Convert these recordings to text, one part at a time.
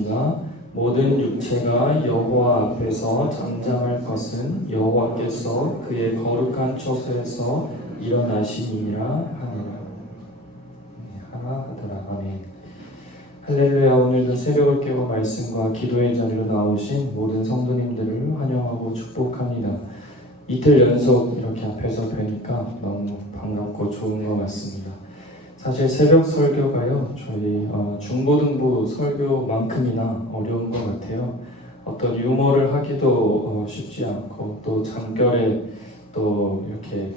말씀이나 모든 육체가 여호와 앞에서 잠잠할 것은 여호와께서 그의 거룩한 처소에서 일어나시니라 하느라. 하나 하더라. 아멘. 할렐루야. 오늘도 새벽을 깨고 말씀과 기도의 자리로 나오신 모든 성도님들을 환영하고 축복합니다. 이틀 연속 이렇게 앞에서 뵈니까 너무 반갑고 좋은 것 같습니다. 사실 새벽 설교가요, 저희 중고등부 설교만큼이나 어려운 것 같아요. 어떤 유머를 하기도 쉽지 않고, 또 잠결에 또 이렇게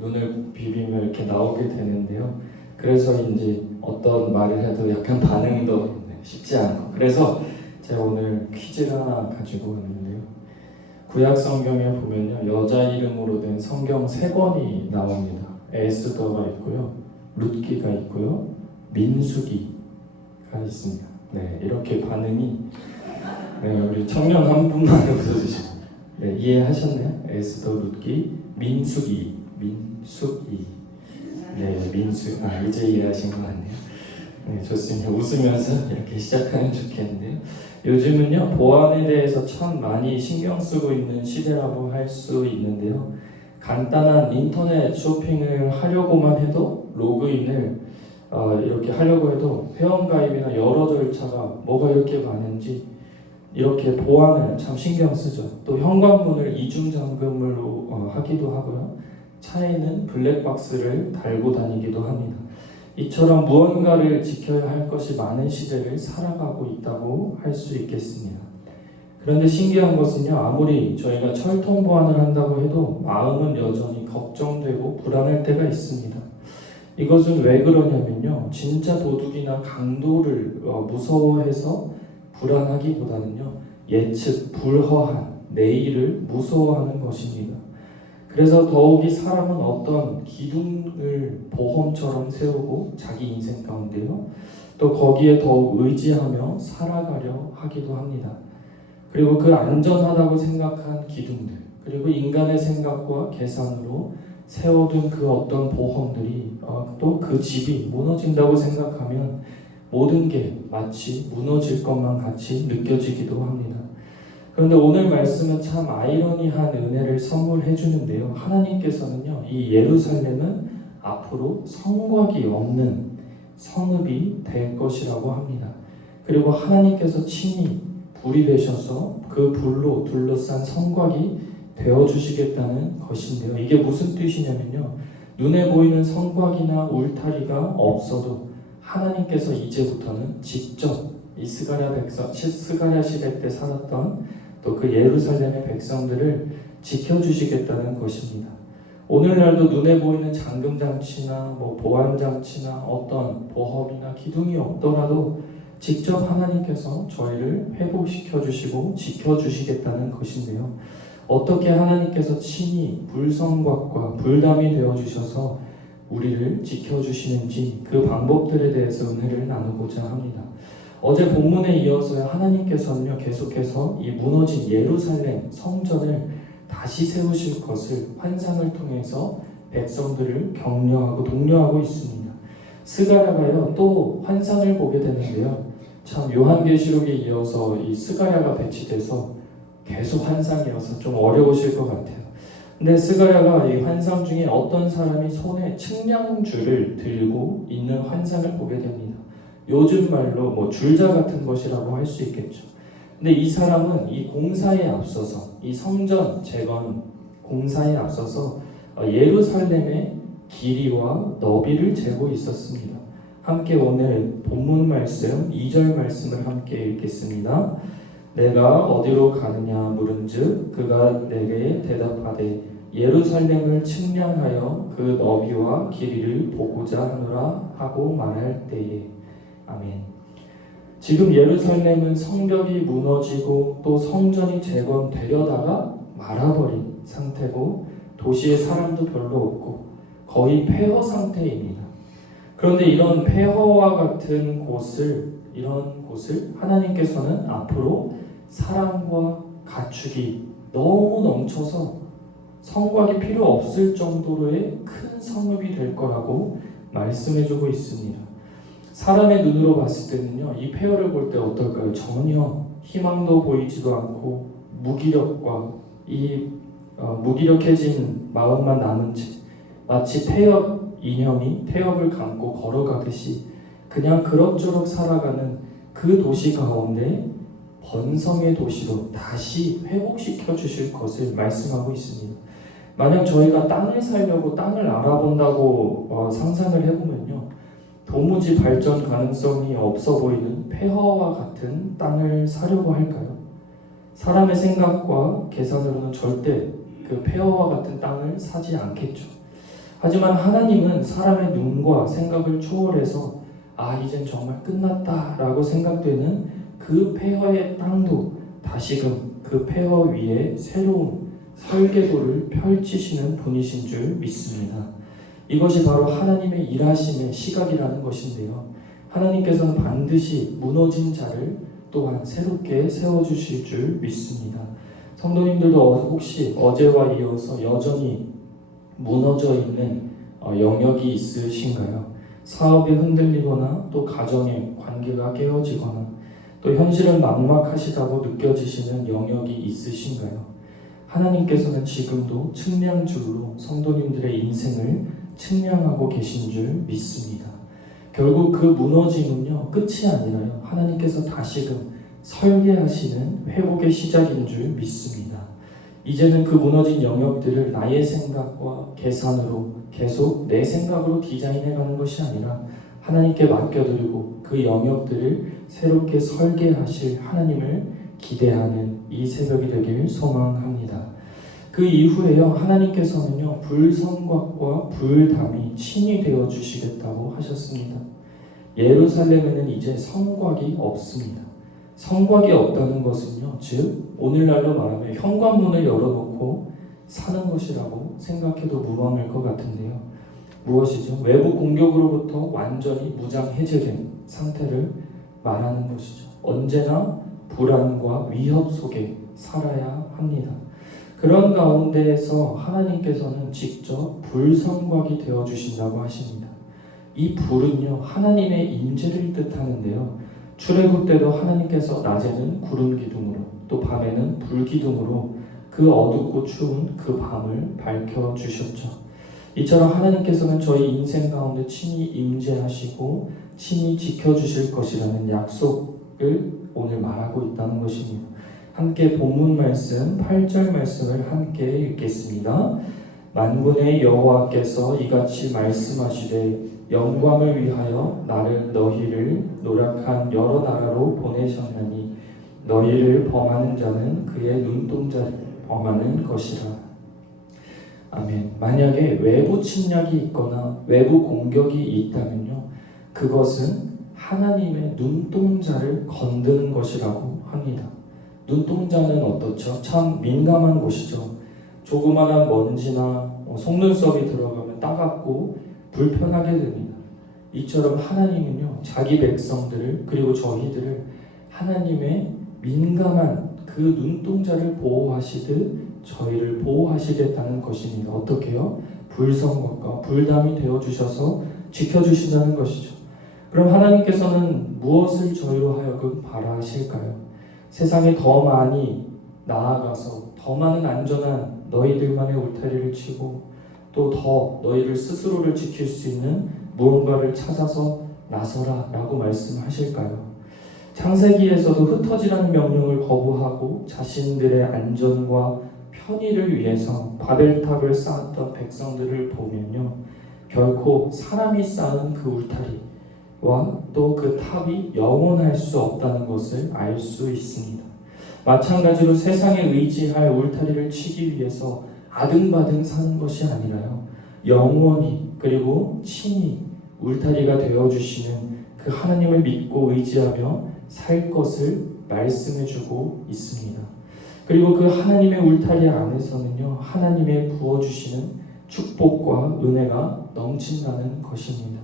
눈을 비비며 이렇게 나오게 되는데요. 그래서인지 어떤 말을 해도 약간 반응도 쉽지 않고, 그래서 제가 오늘 퀴즈를 하나 가지고 왔는데요. 구약 성경에 보면요, 여자 이름으로 된 성경 3권이 나옵니다. 에스더가 있고요, 룻기가 있고요, 민수기가 있습니다. 네, 이렇게 반응이, 네, 우리 청년 한 분만 웃어주시고, 네, 이해하셨나요? 에스더, 룻기, 민수기. 네, 이제 이해하신 것 같네요. 네, 좋습니다. 웃으면서 이렇게 시작하면 좋겠는데요. 요즘은요, 보안에 대해서 참 많이 신경 쓰고 있는 시대라고 할 수 있는데요. 간단한 인터넷 쇼핑을 하려고만 해도 로그인을 이렇게 하려고 해도 회원가입이나 여러 절차가 뭐가 이렇게 많은지 이렇게 보안을 참 신경 쓰죠. 또 현관문을 이중 잠금으로 하기도 하고요. 차에는 블랙박스를 달고 다니기도 합니다. 이처럼 무언가를 지켜야 할 것이 많은 시대를 살아가고 있다고 할 수 있겠습니다. 그런데 신기한 것은요, 아무리 저희가 철통 보안을 한다고 해도 마음은 여전히 걱정되고 불안할 때가 있습니다. 이것은 왜 그러냐면요, 진짜 도둑이나 강도를 무서워해서 불안하기보다는요, 예측 불허한 내일을 무서워하는 것입니다. 그래서 더욱이 사람은 어떤 기둥을 보험처럼 세우고 자기 인생 가운데요, 또 거기에 더욱 의지하며 살아가려 하기도 합니다. 그리고 그 안전하다고 생각한 기둥들, 그리고 인간의 생각과 계산으로 세워둔 그 어떤 보험들이 또 그 집이 무너진다고 생각하면 모든 게 마치 무너질 것만 같이 느껴지기도 합니다. 그런데 오늘 말씀은 참 아이러니한 은혜를 선물해 주는데요. 하나님께서는요, 이 예루살렘은 앞으로 성곽이 없는 성읍이 될 것이라고 합니다. 그리고 하나님께서 친히 불이 되셔서 그 불로 둘러싼 성곽이 되어주시겠다는 것인데요. 이게 무슨 뜻이냐면요, 눈에 보이는 성곽이나 울타리가 없어도 하나님께서 이제부터는 직접 이 스가랴 시대 때 살았던 또 그 예루살렘의 백성들을 지켜주시겠다는 것입니다. 오늘날도 눈에 보이는 잠금장치나 보안장치나 어떤 보험이나 기둥이 없더라도 직접 하나님께서 저희를 회복시켜 주시고 지켜주시겠다는 것인데요. 어떻게 하나님께서 친히 불성곽과 불담이 되어주셔서 우리를 지켜주시는지 그 방법들에 대해서 은혜를 나누고자 합니다. 어제 본문에 이어서 하나님께서는요, 계속해서 이 무너진 예루살렘 성전을 다시 세우실 것을 환상을 통해서 백성들을 격려하고 독려하고 있습니다. 스가랴가요, 또 환상을 보게 되는데요. 참 요한계시록에 이어서 이 스가랴가 배치돼서 계속 환상이어서 좀 어려우실 것 같아요. 근데 스가랴가 이 환상 중에 어떤 사람이 손에 측량줄을 들고 있는 환상을 보게 됩니다. 요즘 말로 줄자 같은 것이라고 할 수 있겠죠. 근데 이 사람은 이 공사에 앞서서, 이 성전 재건 공사에 앞서서 예루살렘의 길이와 너비를 재고 있었습니다. 함께 오늘 본문 말씀 2절 말씀을 함께 읽겠습니다. 내가 어디로 가느냐 물은즉 그가 내게 대답하되 예루살렘을 측량하여 그 너비와 길이를 보고자 하노라 하고 말할 때에. 아멘. 지금 예루살렘은 성벽이 무너지고 또 성전이 재건되려다가 말아버린 상태고 도시에 사람도 별로 없고 거의 폐허 상태입니다. 그런데 이런 폐허와 같은 이런 곳을 하나님께서는 앞으로 사람과 가축이 너무 넘쳐서 성곽이 필요 없을 정도로의 큰 성읍이 될 거라고 말씀해주고 있습니다. 사람의 눈으로 봤을 때는요, 이 폐허를 볼 때 어떨까요? 전혀 희망도 보이지도 않고 무기력과 이 무기력해진 마음만 남은 채 마치 태엽 인형이 태엽을 감고 걸어가듯이 그냥 그럭저럭 살아가는 그 도시 가운데 번성의 도시로 다시 회복시켜 주실 것을 말씀하고 있습니다. 만약 저희가 땅을 살려고 땅을 알아본다고 상상을 해보면요, 도무지 발전 가능성이 없어 보이는 폐허와 같은 땅을 사려고 할까요? 사람의 생각과 계산으로는 절대 그 폐허와 같은 땅을 사지 않겠죠. 하지만 하나님은 사람의 눈과 생각을 초월해서 이젠 정말 끝났다라고 생각되는 그 폐허의 땅도 다시금 그 폐허 위에 새로운 설계도를 펼치시는 분이신 줄 믿습니다. 이것이 바로 하나님의 일하심의 시각이라는 것인데요. 하나님께서는 반드시 무너진 자를 또한 새롭게 세워주실 줄 믿습니다. 성도님들도 혹시 어제와 이어서 여전히 무너져 있는 영역이 있으신가요? 사업이 흔들리거나 또 가정의 관계가 깨어지거나 또 현실은 막막하시다고 느껴지시는 영역이 있으신가요? 하나님께서는 지금도 측량줄로 성도님들의 인생을 측량하고 계신 줄 믿습니다. 결국 그 무너짐은요, 끝이 아니라요, 하나님께서 다시금 설계하시는 회복의 시작인 줄 믿습니다. 이제는 그 무너진 영역들을 나의 생각과 계산으로 계속 내 생각으로 디자인해가는 것이 아니라 하나님께 맡겨드리고 그 영역들을 새롭게 설계하실 하나님을 기대하는 이 새벽이 되길 소망합니다. 그 이후에요, 하나님께서는요, 불성곽과 불담이 친히 되어 주시겠다고 하셨습니다. 예루살렘에는 이제 성곽이 없습니다. 성곽이 없다는 것은요, 즉 오늘날로 말하면 현관문을 열어놓고 사는 것이라고 생각해도 무방할 것 같은데요. 무엇이죠? 외부 공격으로부터 완전히 무장 해제된 상태를 말하는 것이죠. 언제나 불안과 위협 속에 살아야 합니다. 그런 가운데에서 하나님께서는 직접 불성곽이 되어주신다고 하십니다. 이 불은요, 하나님의 임재를 뜻하는데요, 출애굽 때도 하나님께서 낮에는 구름 기둥으로 또 밤에는 불 기둥으로 그 어둡고 추운 그 밤을 밝혀주셨죠. 이처럼 하나님께서는 저희 인생 가운데 친히 임재하시고 친히 지켜주실 것이라는 약속을 오늘 말하고 있다는 것입니다. 함께 본문 말씀 8절 말씀을 함께 읽겠습니다. 만군의 여호와께서 이같이 말씀하시되 영광을 위하여 나를 너희를 노력한 여러 나라로 보내셨나니 너희를 범하는 자는 그의 눈동자를 범하는 것이라. 아멘. 만약에 외부 침략이 있거나 외부 공격이 있다면요, 그것은 하나님의 눈동자를 건드는 것이라고 합니다. 눈동자는 어떻죠? 참 민감한 곳이죠. 조그마한 먼지나 속눈썹이 들어가면 따갑고 불편하게 됩니다. 이처럼 하나님은요, 자기 백성들을 그리고 저희들을 하나님의 민감한 그 눈동자를 보호하시듯 저희를 보호하시겠다는 것입니다. 어떻게요? 불성곽과 불담이 되어주셔서 지켜주신다는 것이죠. 그럼 하나님께서는 무엇을 저희로 하여금 바라실까요? 세상에 더 많이 나아가서 더 많은 안전한 너희들만의 울타리를 치고 또 더 너희를 스스로를 지킬 수 있는 무언가를 찾아서 나서라 라고 말씀하실까요? 창세기에서도 흩어지라는 명령을 거부하고 자신들의 안전과 편의를 위해서 바벨탑을 쌓았던 백성들을 보면요, 결코 사람이 쌓은 그 울타리와 또 그 탑이 영원할 수 없다는 것을 알 수 있습니다. 마찬가지로 세상에 의지할 울타리를 치기 위해서 아등바등 사는 것이 아니라요, 영원히 그리고 친히 울타리가 되어주시는 그 하나님을 믿고 의지하며 살 것을 말씀해주고 있습니다. 그리고 그 하나님의 울타리 안에서는요, 하나님의 부어주시는 축복과 은혜가 넘친다는 것입니다.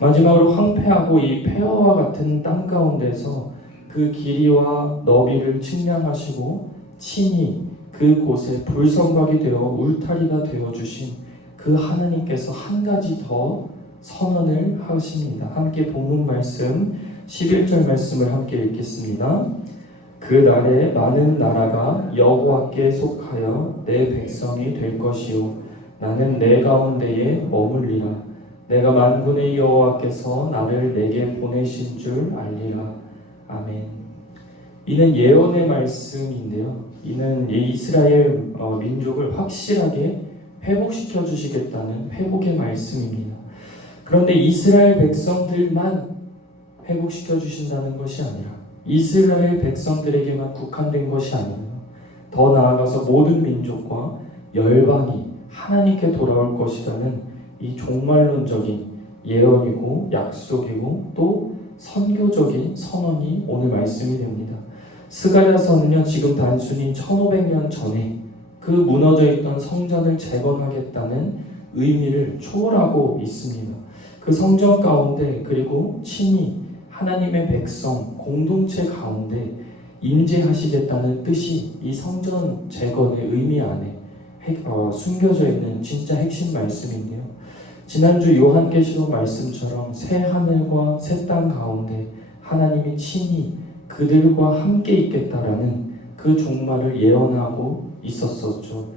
마지막으로 황폐하고 이 폐허와 같은 땅 가운데서 그 길이와 너비를 측량하시고 친히 그곳에 불성곽이 되어 울타리가 되어주신 그 하나님께서 한 가지 더 선언을 하십니다. 함께 본문 말씀 11절 말씀을 함께 읽겠습니다. 그 날에 많은 나라가 여호와께 속하여 내 백성이 될 것이요 나는 내 가운데에 머물리라. 내가 만군의 여호와께서 나를 내게 보내신 줄 알리라. 아멘. 이는 예언의 말씀인데요. 이는 이스라엘 민족을 확실하게 회복시켜 주시겠다는 회복의 말씀입니다. 그런데 이스라엘 백성들만 회복시켜 주신다는 것이 아니라 이스라엘 백성들에게만 국한된 것이 아니라 더 나아가서 모든 민족과 열방이 하나님께 돌아올 것이라는 이 종말론적인 예언이고 약속이고 또 선교적인 선언이 오늘 말씀이 됩니다. 스가랴서는요, 지금 단순히 1500년 전에 그 무너져 있던 성전을 재건하겠다는 의미를 초월하고 있습니다. 그 성전 가운데 그리고 친히 하나님의 백성 공동체 가운데 임재하시겠다는 뜻이 이 성전 재건의 의미 안에 숨겨져 있는 진짜 핵심 말씀인데요. 지난주 요한계시록 말씀처럼 새 하늘과 새 땅 가운데 하나님이 친히 그들과 함께 있겠다라는 그 종말을 예언하고 있었었죠.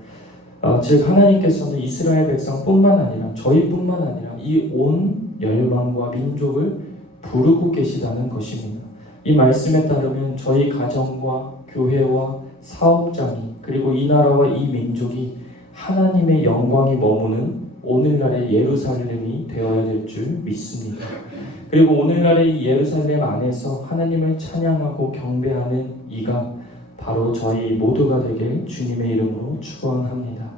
즉 하나님께서는 이스라엘 백성뿐만 아니라 저희뿐만 아니라 이 온 열방과 민족을 부르고 계시다는 것입니다. 이 말씀에 따르면 저희 가정과 교회와 사업장이 그리고 이 나라와 이 민족이 하나님의 영광이 머무는 오늘날의 예루살렘이 되어야 될 줄 믿습니다. 그리고 오늘날의 이 예루살렘 안에서 하나님을 찬양하고 경배하는 이가 바로 저희 모두가 되길 주님의 이름으로 축원합니다.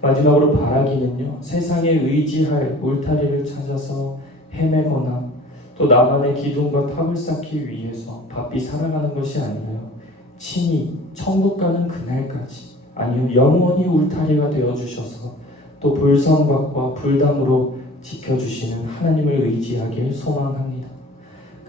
마지막으로 바라기는요, 세상에 의지할 울타리를 찾아서 헤매거나 또 나만의 기둥과 탑을 쌓기 위해서 바삐 살아가는 것이 아니라요, 친히 천국 가는 그날까지 아니요 영원히 울타리가 되어주셔서 또 불성곽과 불담으로 지켜주시는 하나님을 의지하길 소망합니다.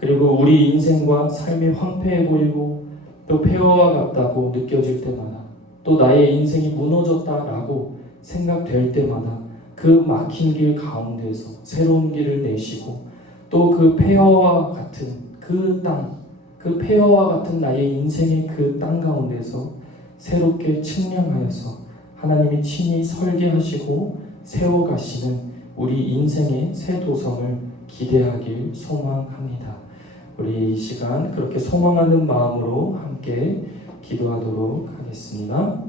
그리고 우리 인생과 삶이 황폐해 보이고 또 폐허와 같다고 느껴질 때마다 또 나의 인생이 무너졌다라고 생각될 때마다 그 막힌 길 가운데서 새로운 길을 내시고 또 그 폐허와 같은 그 땅, 그 폐허와 같은 나의 인생의 그 땅 가운데서 새롭게 측량하여서 하나님이 친히 설계하시고 세워가시는 우리 인생의 새 도성을 기대하길 소망합니다. 우리 이 시간 그렇게 소망하는 마음으로 함께 기도하도록 하겠습니다.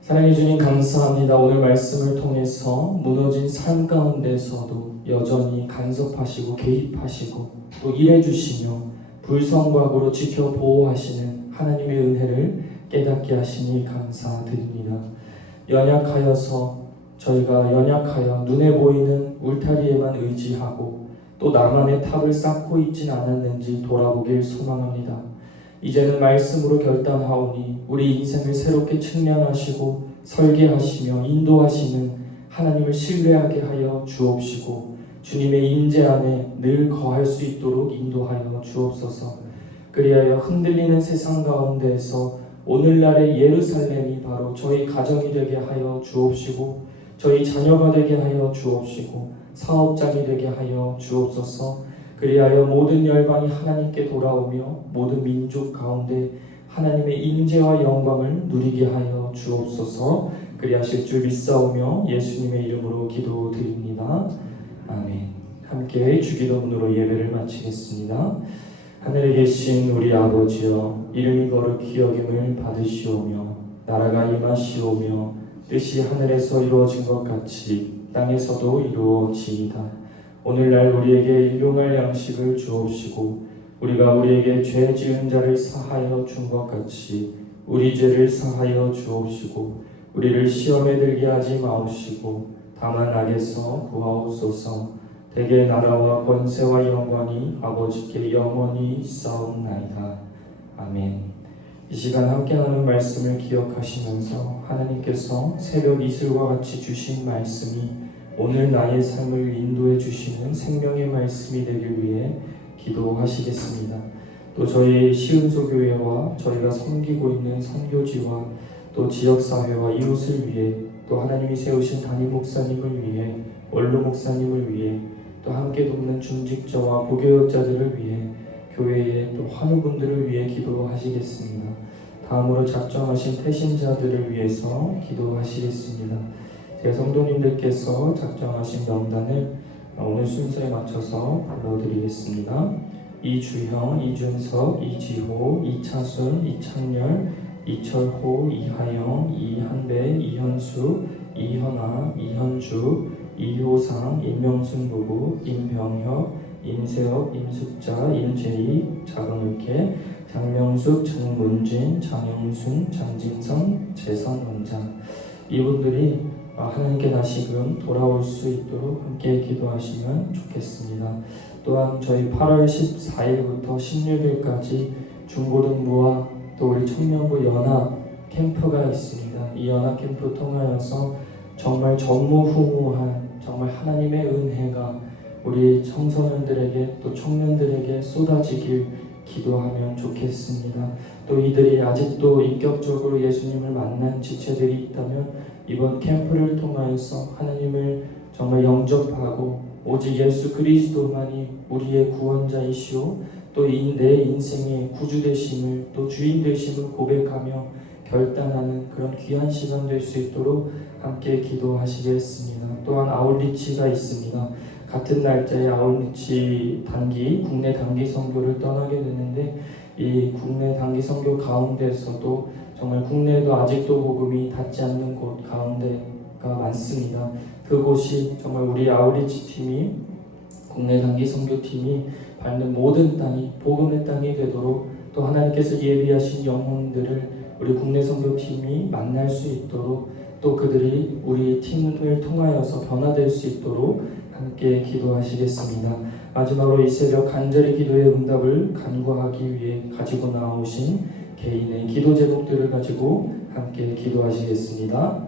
사랑해 주님 감사합니다. 오늘 말씀을 통해서 무너진 삶 가운데서도 여전히 간섭하시고 개입하시고 또 일해주시며 불성곽으로 지켜 보호하시는 하나님의 은혜를 깨닫게 하시니 감사드립니다. 저희가 연약하여 눈에 보이는 울타리에만 의지하고 또 나만의 탑을 쌓고 있진 않았는지 돌아보길 소망합니다. 이제는 말씀으로 결단하오니 우리 인생을 새롭게 측량하시고 설계하시며 인도하시는 하나님을 신뢰하게 하여 주옵시고 주님의 임재 안에 늘 거할 수 있도록 인도하여 주옵소서. 그리하여 흔들리는 세상 가운데에서 오늘날의 예루살렘이 바로 저희 가정이 되게 하여 주옵시고 저희 자녀가 되게 하여 주옵시고 사업장이 되게 하여 주옵소서. 그리하여 모든 열방이 하나님께 돌아오며 모든 민족 가운데 하나님의 임재와 영광을 누리게 하여 주옵소서. 그리하실 줄 믿사오며 예수님의 이름으로 기도드립니다. 아멘. 함께 주기도문으로 예배를 마치겠습니다. 하늘에 계신 우리 아버지여, 이름이 거룩히 여김을 받으시오며 나라가 임하시오며 뜻이 하늘에서 이루어진 것 같이 땅에서도 이루어지이다. 오늘날 우리에게 일용할 양식을 주옵시고 우리가 우리에게 죄 지은 자를 사하여 준 것 같이 우리 죄를 사하여 주옵시고 우리를 시험에 들게 하지 마옵시고 다만 악에서 구하옵소서. 대개 나라와 권세와 영광이 아버지께 영원히 있사옵나이다. 아멘. 이 시간 함께 나눈 말씀을 기억하시면서 하나님께서 새벽 이슬과 같이 주신 말씀이 오늘 나의 삶을 인도해 주시는 생명의 말씀이 되길 위해 기도하시겠습니다. 또 저희 시은소교회와 저희가 섬기고 있는 선교지와 또 지역사회와 이웃을 위해 또 하나님이 세우신 담임 목사님을 위해, 원로 목사님을 위해, 또 함께 돕는 중직자와 부교역자들을 위해, 교회의 또 환우분들을 위해 기도하시겠습니다. 다음으로 작정하신 태신자들을 위해서 기도하시겠습니다. 제가 성도님들께서 작정하신 명단을 오늘 순서에 맞춰서 불러드리겠습니다. 이주형, 이준석, 이지호, 이차순, 이창렬, 이철호, 이하영, 이한배, 이현수, 이현아, 이현주, 이효상, 임명순 부부, 임병혁, 임세혁, 임숙자, 임재희, 장은을케, 장명숙, 장문진, 장영순, 장진성, 재선 원장, 이분들이 하나님께 다시금 돌아올 수 있도록 함께 기도하시면 좋겠습니다. 또한 저희 8월 14일부터 16일까지 중고등부와 또 우리 청년부 연합 캠프가 있습니다. 이 연합 캠프 통하여서 정말 전무후무한 정말 하나님의 은혜가 우리 청소년들에게 또 청년들에게 쏟아지길 기도하면 좋겠습니다. 또 이들이 아직도 인격적으로 예수님을 만난 지체들이 있다면 이번 캠프를 통하여서 하나님을 정말 영접하고 오직 예수 그리스도만이 우리의 구원자이시오, 또 내 인생의 구주 되심을, 또 주인 되심을 고백하며 결단하는 그런 귀한 시간 될 수 있도록 함께 기도하시겠습니다. 또한 아웃리치가 있습니다. 같은 날짜에 아웃리치 단기, 국내 단기 선교를 떠나게 되는데, 이 국내 단기 선교 가운데서도 정말 국내에도 아직도 복음이 닿지 않는 곳 가운데가 많습니다. 그곳이 정말 우리 아웃리치 팀이, 국내 단기 선교팀이 밟는 모든 땅이 복음의 땅이 되도록, 또 하나님께서 예비하신 영혼들을 우리 국내 선교팀이 만날 수 있도록, 또 그들이 우리 팀을 통하여서 변화될 수 있도록 함께 기도하시겠습니다. 마지막으로 이 새벽 간절히 기도의 응답을 간구하기 위해 가지고 나오신 개인의 기도 제목들을 가지고 함께 기도하시겠습니다.